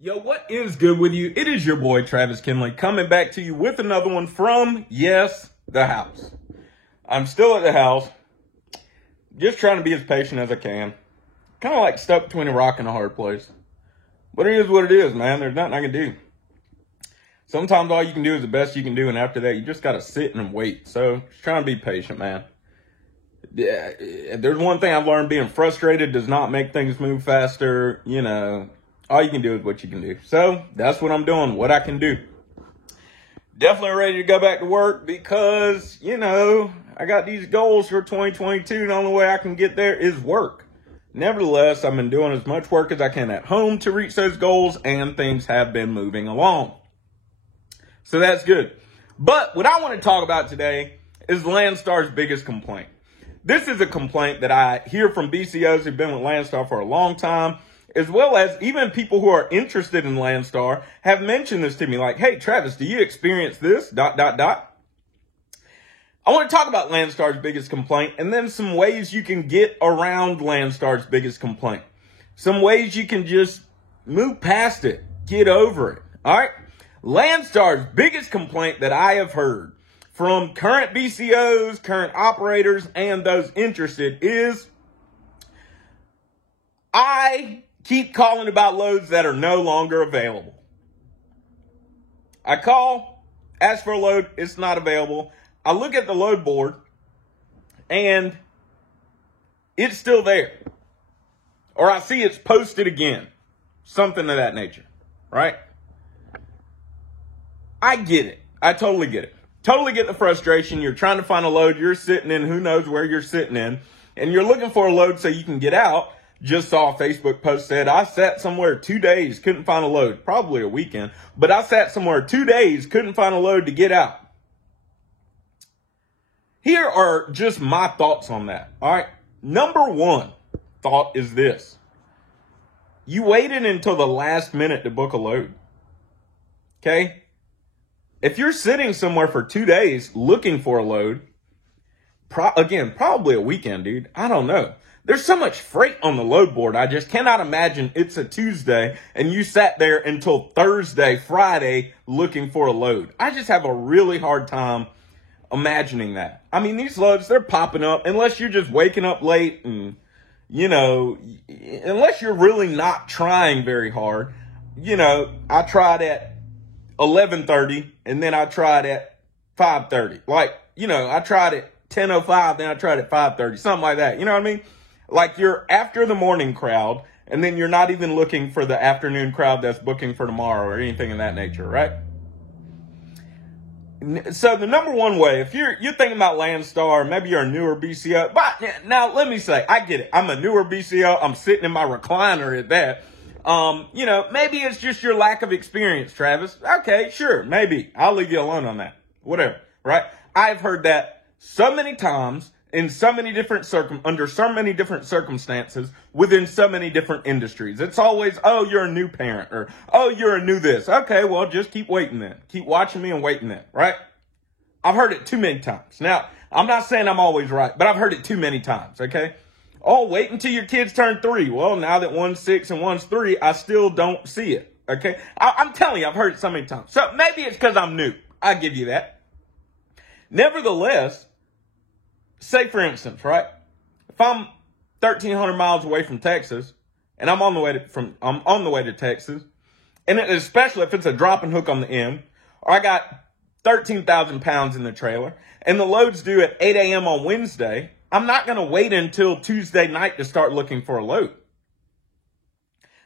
Yo, what is good with you? It is your boy, Travis Kinley, coming back to you with another one from, yes, the house. I'm still at the house, just trying to be as patient as I can. Kind of like stuck between a rock and a hard place. But it is what it is, man. There's nothing I can do. Sometimes all you can do is the best you can do, and after that, you just got to sit and wait. So, just trying to be patient, man. Yeah, there's one thing I've learned: being frustrated does not make things move faster. You know, all you can do is what you can do. So that's what I'm doing, what I can do. Definitely ready to go back to work because, you know, I got these goals for 2022, and the only way I can get there is work. Nevertheless, I've been doing as much work as I can at home to reach those goals, and things have been moving along. So that's good. But what I want to talk about today is Landstar's biggest complaint. This is a complaint that I hear from BCOs who've been with Landstar for a long time, as well as even people who are interested in Landstar have mentioned this to me, like, hey, Travis, do you experience this, ... I want to talk about Landstar's biggest complaint and then some ways you can get around Landstar's biggest complaint. Some ways you can just move past it, get over it, all right? Landstar's biggest complaint that I have heard from current BCOs, current operators, and those interested is, I keep calling about loads that are no longer available. I call, ask for a load, it's not available. I look at the load board, and it's still there. Or I see it's posted again. Something of that nature, right? I get it. I totally get it. Totally get the frustration. You're trying to find a load. You're sitting in who knows where you're sitting in. And you're looking for a load so you can get out. Just saw a Facebook post said, I sat somewhere 2 days, couldn't find a load. Probably a weekend. But I sat somewhere 2 days, couldn't find a load to get out. Here are just my thoughts on that. All right. Number one thought is this. You waited until the last minute to book a load. Okay. If you're sitting somewhere for 2 days looking for a load, probably a weekend, dude. I don't know. There's so much freight on the load board. I just cannot imagine it's a Tuesday and you sat there until Thursday, Friday looking for a load. I just have a really hard time imagining that. I mean, these loads, they're popping up unless you're just waking up late and, you know, unless you're really not trying very hard. You know, I tried at 11:30 and then I tried at 5:30. Like, you know, I tried at 10:05, then I tried at 5:30, something like that. You know what I mean? Like, you're after the morning crowd and then you're not even looking for the afternoon crowd that's booking for tomorrow or anything of that nature, right? So the number one way, if you're thinking about Landstar, maybe you're a newer BCO, but now let me say, I get it. I'm a newer BCO. I'm sitting in my recliner at that. You know, maybe it's just your lack of experience, Travis. Okay, sure, maybe. I'll leave you alone on that. Whatever, right? I've heard that so many times in so many different under so many different circumstances within so many different industries. It's always, oh, you're a new parent, or oh, you're a new this. Okay, well, just keep waiting then. Keep watching me and waiting then, right? I've heard it too many times. Now, I'm not saying I'm always right, but I've heard it too many times, okay? Oh, wait until your kids turn 3. Well, now that one's 6 and one's 3, I still don't see it. Okay. I'm telling you, I've heard it so many times. So maybe it's because I'm new. I give you that. Nevertheless, say for instance, right? If I'm 1,300 miles away from Texas and I'm on the way to Texas, and especially if it's a drop and hook on the end, or I got 13,000 pounds in the trailer and the load's due at 8 a.m. on Wednesday, I'm not going to wait until Tuesday night to start looking for a load.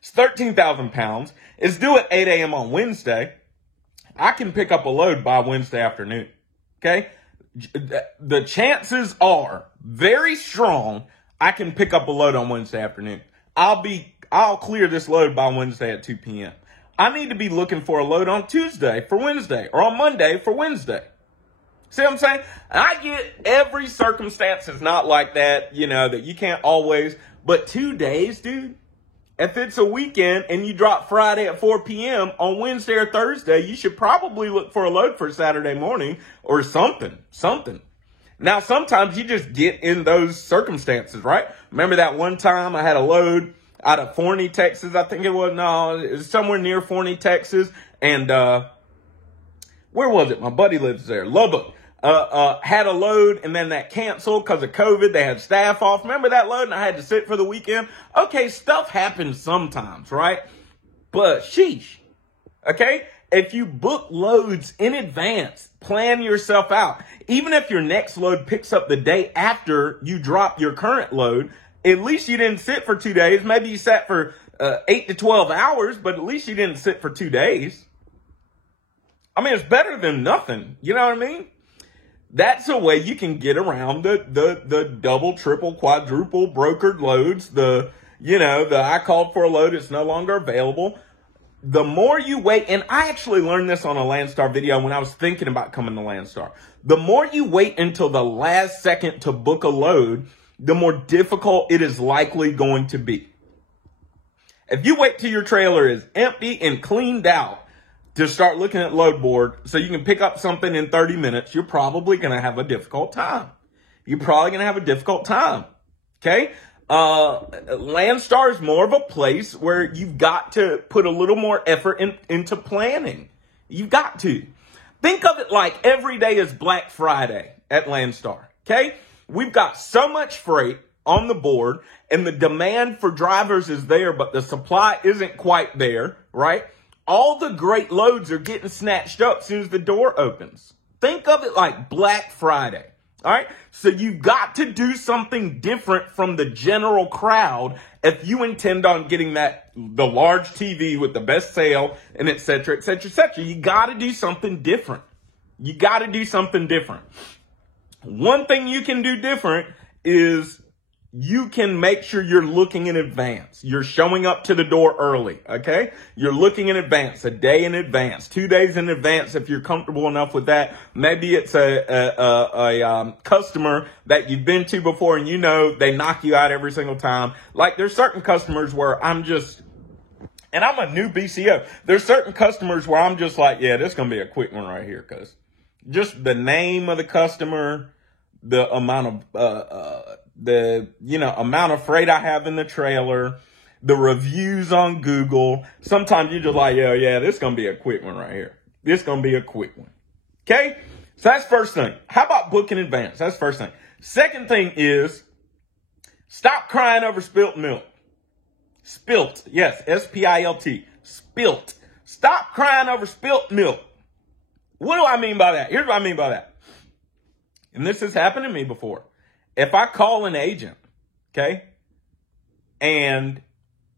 It's 13,000 pounds. It's due at 8 a.m. on Wednesday. I can pick up a load by Wednesday afternoon. Okay? The chances are very strong I can pick up a load on Wednesday afternoon. I'll clear this load by Wednesday at 2 p.m. I need to be looking for a load on Tuesday for Wednesday or on Monday for Wednesday. See what I'm saying? I get every circumstance is not like that, you know, that you can't always. But 2 days, dude, if it's a weekend and you drop Friday at 4 p.m. on Wednesday or Thursday, you should probably look for a load for Saturday morning or something. Now, sometimes you just get in those circumstances, right? Remember that one time I had a load out of Forney, Texas. I think it was. No, it was somewhere near Forney, Texas. And where was it? My buddy lives there. Lubbock. Had a load, and then that canceled because of COVID. They had staff off. Remember that load? And I had to sit for the weekend. Okay, stuff happens sometimes, right? But sheesh. Okay? If you book loads in advance, plan yourself out. Even if your next load picks up the day after you drop your current load, at least you didn't sit for 2 days. Maybe you sat for 8 to 12 hours, but at least you didn't sit for 2 days. I mean, it's better than nothing. You know what I mean? That's a way you can get around the double, triple, quadruple brokered loads. I called for a load, it's no longer available. The more you wait, and I actually learned this on a Landstar video when I was thinking about coming to Landstar. The more you wait until the last second to book a load, the more difficult it is likely going to be. If you wait till your trailer is empty and cleaned out to start looking at load board so you can pick up something in 30 minutes, you're probably going to have a difficult time. Okay? Landstar is more of a place where you've got to put a little more effort into planning. You've got to. Think of it like every day is Black Friday at Landstar. Okay? We've got so much freight on the board and the demand for drivers is there, but the supply isn't quite there, right? All the great loads are getting snatched up as soon as the door opens. Think of it like Black Friday. All right. So you've got to do something different from the general crowd if you intend on getting the large TV with the best sale and et cetera, et cetera, et cetera. You got to do something different. One thing you can do different is you can make sure you're looking in advance. You're showing up to the door early, okay? You're looking in advance, a day in advance, 2 days in advance if you're comfortable enough with that. Maybe it's a customer that you've been to before and you know they knock you out every single time. Like there's certain customers where I'm a new BCO. There's certain customers where I'm just like, yeah, this is going to be a quick one right here because just the name of the customer, the amount of amount of freight I have in the trailer, the reviews on Google. Sometimes you're just like, yeah, this is going to be a quick one right here. This is going to be a quick one. Okay? So that's first thing. How about book in advance? That's first thing. Second thing is stop crying over spilt milk. Spilt. Yes. S-P-I-L-T. Spilt. Stop crying over spilt milk. What do I mean by that? Here's what I mean by that. And this has happened to me before. If I call an agent, okay, and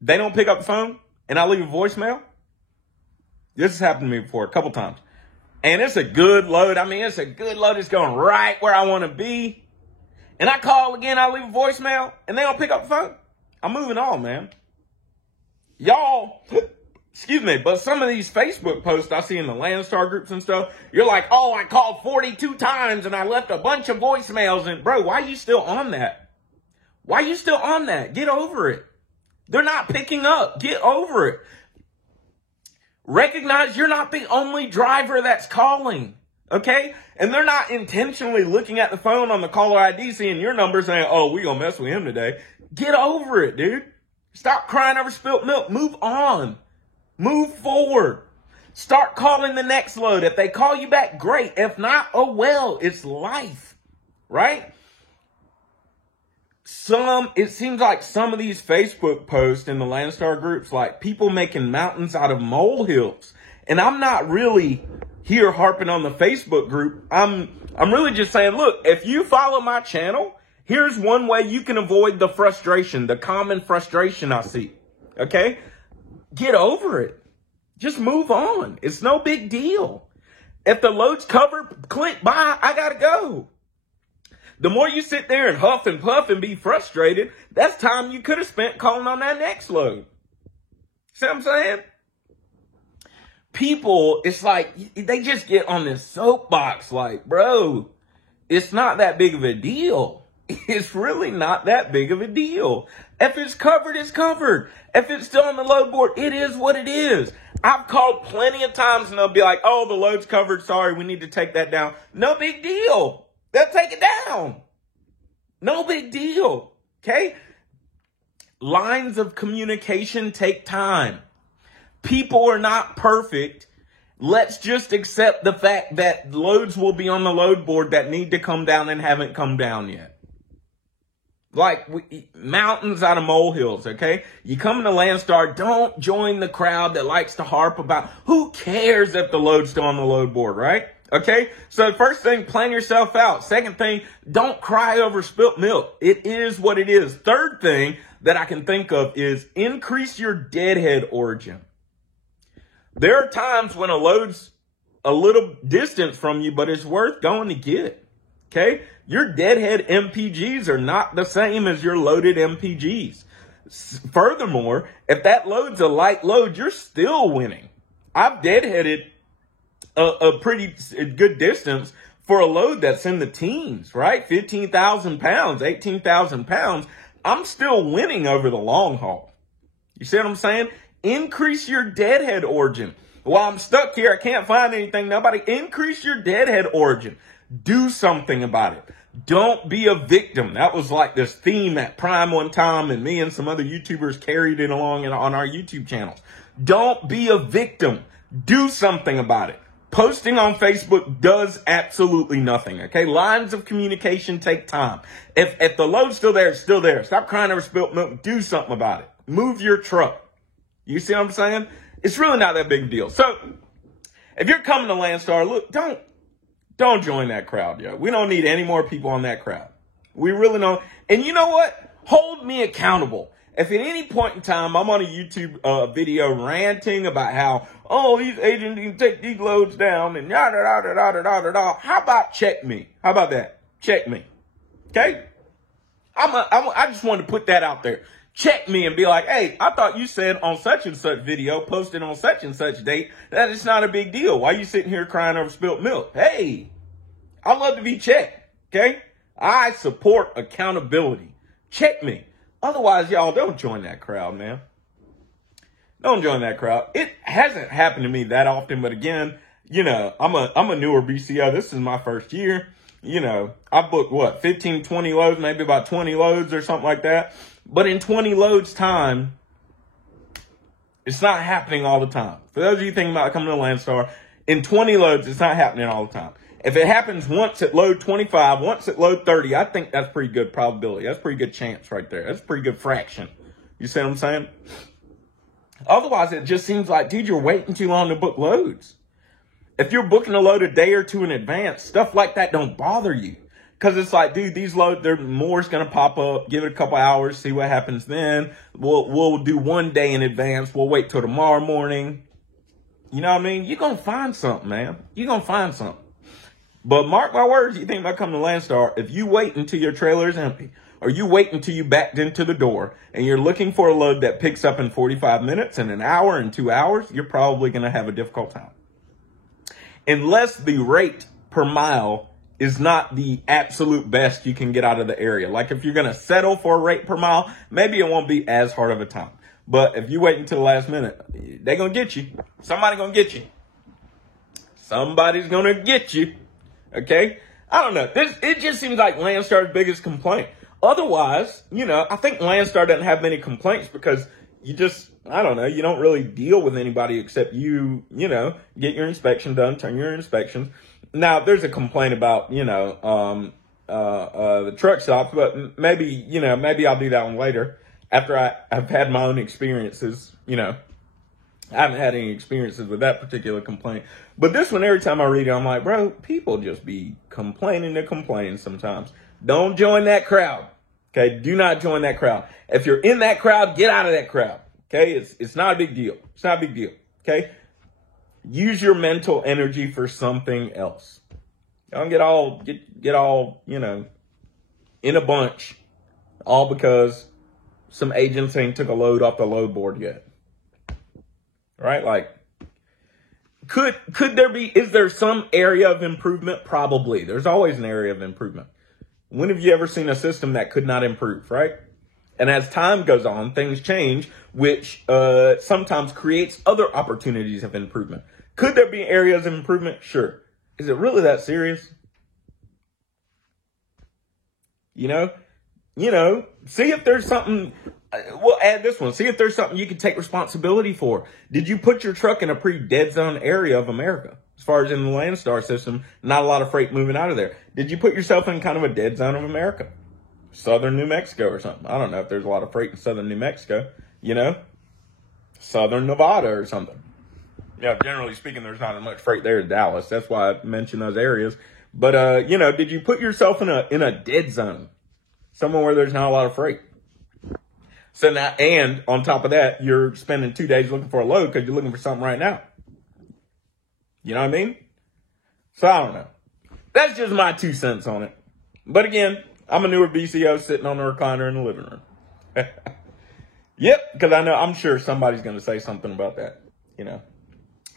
they don't pick up the phone and I leave a voicemail, this has happened to me before a couple times. And it's a good load. I mean, it's a good load. It's going right where I want to be. And I call again, I leave a voicemail and they don't pick up the phone. I'm moving on, man. Y'all, excuse me, but some of these Facebook posts I see in the Landstar groups and stuff, you're like, oh, I called 42 times and I left a bunch of voicemails. And bro, why are you still on that? Get over it. They're not picking up. Get over it. Recognize you're not the only driver that's calling. Okay? And they're not intentionally looking at the phone on the caller ID, seeing your number saying, oh, we gonna mess with him today. Get over it, dude. Stop crying over spilt milk. Move on. Move forward. Start calling the next load. If they call you back, great. If not, oh well, it's life, right? It seems like some of these Facebook posts in the Landstar groups, like people making mountains out of molehills. And I'm not really here harping on the Facebook group. I'm really just saying, look, if you follow my channel, here's one way you can avoid the frustration, the common frustration I see. Okay? Get over it. Just move on. It's no big deal. If the load's covered, click bye. I gotta go. The more you sit there and huff and puff and be frustrated, that's time you could have spent calling on that next load. See what I'm saying? People, it's like, they just get on this soapbox like, bro, it's not that big of a deal. It's really not that big of a deal. If it's covered, it's covered. If it's still on the load board, it is what it is. I've called plenty of times and they'll be like, oh, the load's covered. Sorry, we need to take that down. No big deal. They'll take it down. No big deal. Okay? lines of communication take time. People are not perfect. Let's just accept the fact that loads will be on the load board that need to come down and haven't come down yet. Like mountains out of molehills, okay? You come to Landstar, don't join the crowd that likes to harp about who cares if the load's still on the load board, right? Okay? So first thing, plan yourself out. Second thing, don't cry over spilt milk. It is what it is. Third thing that I can think of is increase your deadhead origin. There are times when a load's a little distance from you, but it's worth going to get it. Okay? Your deadhead MPGs are not the same as your loaded MPGs. Furthermore, if that load's a light load, you're still winning. I've deadheaded a pretty good distance for a load that's in the teens, right? 15,000 pounds, 18,000 pounds. I'm still winning over the long haul. You see what I'm saying? Increase your deadhead origin. While I'm stuck here, I can't find anything. Nobody, increase your deadhead origin. Do something about it. Don't be a victim. That was like this theme at Prime one time, and me and some other YouTubers carried it along on our YouTube channels. Don't be a victim. Do something about it. Posting on Facebook does absolutely nothing, okay? Lines of communication take time. If the load's still there, it's still there. Stop crying over spilt milk. Do something about it. Move your truck. You see what I'm saying? It's really not that big a deal. So, if you're coming to Landstar, look, don't join that crowd, yo. We don't need any more people on that crowd. We really don't. And you know what? Hold me accountable. If at any point in time I'm on a YouTube video ranting about how, oh, these agents need to take these loads down and yada, yada, yada, yada, yada, how about check me? How about that? Check me. Okay? I just wanted to put that out there. Check me and be like, hey, I thought you said on such and such video, posted on such and such date, that it's not a big deal. Why are you sitting here crying over spilt milk? Hey, I love to be checked, okay? I support accountability. Check me. Otherwise, y'all, don't join that crowd, man. Don't join that crowd. It hasn't happened to me that often, but again, you know, I'm a newer BCO. This is my first year. You know, I booked, 15, 20 loads, maybe about 20 loads or something like that. But in 20 loads time, it's not happening all the time. For those of you thinking about coming to Landstar, in 20 loads, it's not happening all the time. If it happens once at load 25, once at load 30, I think that's pretty good probability. That's pretty good chance right there. That's a pretty good fraction. You see what I'm saying? Otherwise, it just seems like, dude, you're waiting too long to book loads. If you're booking a load a day or two in advance, stuff like that don't bother you. Because it's like, dude, these loads, more's going to pop up. Give it a couple hours, see what happens then. We'll do one day in advance. We'll wait till tomorrow morning. You know what I mean? You're going to find something, man. You're going to find something. But mark my words, you think about coming to Landstar, if you wait until your trailer is empty, or you wait until you backed into the door, and you're looking for a load that picks up in 45 minutes, in an hour, in 2 hours, you're probably going to have a difficult time. Unless the rate per mile is not the absolute best you can get out of the area. Like if you're going to settle for a rate per mile, maybe it won't be as hard of a time. But if you wait until the last minute, they're going to get you. Somebody's going to get you. Somebody's going to get you. Okay? I don't know. It just seems like Landstar's biggest complaint. Otherwise, you know, I think Landstar doesn't have many complaints because you just, I don't know, you don't really deal with anybody except you know, get your inspection done, turn your inspections. Now, there's a complaint about, you know, the truck stops, but maybe I'll do that one later after I've had my own experiences, you know. I haven't had any experiences with that particular complaint. But this one, every time I read it, I'm like, bro, people just be complaining to complain sometimes. Don't join that crowd. Okay, do not join that crowd. If you're in that crowd, get out of that crowd. Okay, it's not a big deal. It's not a big deal. Okay, use your mental energy for something else. Don't get all, you know, in a bunch, all because some agents ain't took a load off the load board yet. Right? Like, is there some area of improvement? Probably. There's always an area of improvement. When have you ever seen a system that could not improve, right? And as time goes on, things change, which sometimes creates other opportunities of improvement. Could there be areas of improvement? Sure. Is it really that serious? You know, see if there's something We'll add this one. See if there's something you can take responsibility for. Did you put your truck in a pretty dead zone area of America? As far as in the Landstar system, not a lot of freight moving out of there. Did you put yourself in kind of a dead zone of America? Southern New Mexico or something. I don't know if there's a lot of freight in Southern New Mexico, you know? Southern Nevada or something. Yeah, generally speaking, there's not as much freight there as Dallas. That's why I mentioned those areas. But, you know, did you put yourself in a dead zone? Somewhere where there's not a lot of freight. So now, and on top of that, you're spending 2 days looking for a load because you're looking for something right now. You know what I mean? So I don't know. That's just my 2 cents on it. But again, I'm a newer BCO sitting on the recliner in the living room. Yep, because I'm sure somebody's going to say something about that, you know.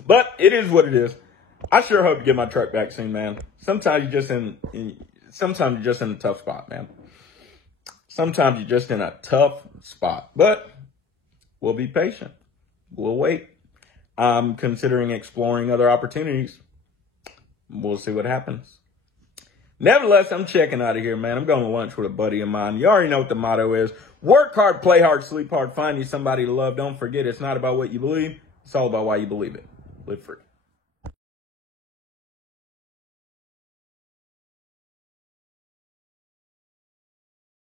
But it is what it is. I sure hope to get my truck back soon, man. Sometimes you're just in a tough spot, man. Sometimes you're just in a tough spot. But we'll be patient. We'll wait. I'm considering exploring other opportunities. We'll see what happens. Nevertheless, I'm checking out of here, man. I'm going to lunch with a buddy of mine. You already know what the motto is. Work hard, play hard, sleep hard, find you somebody to love. Don't forget, it's not about what you believe. It's all about why you believe it. Live free.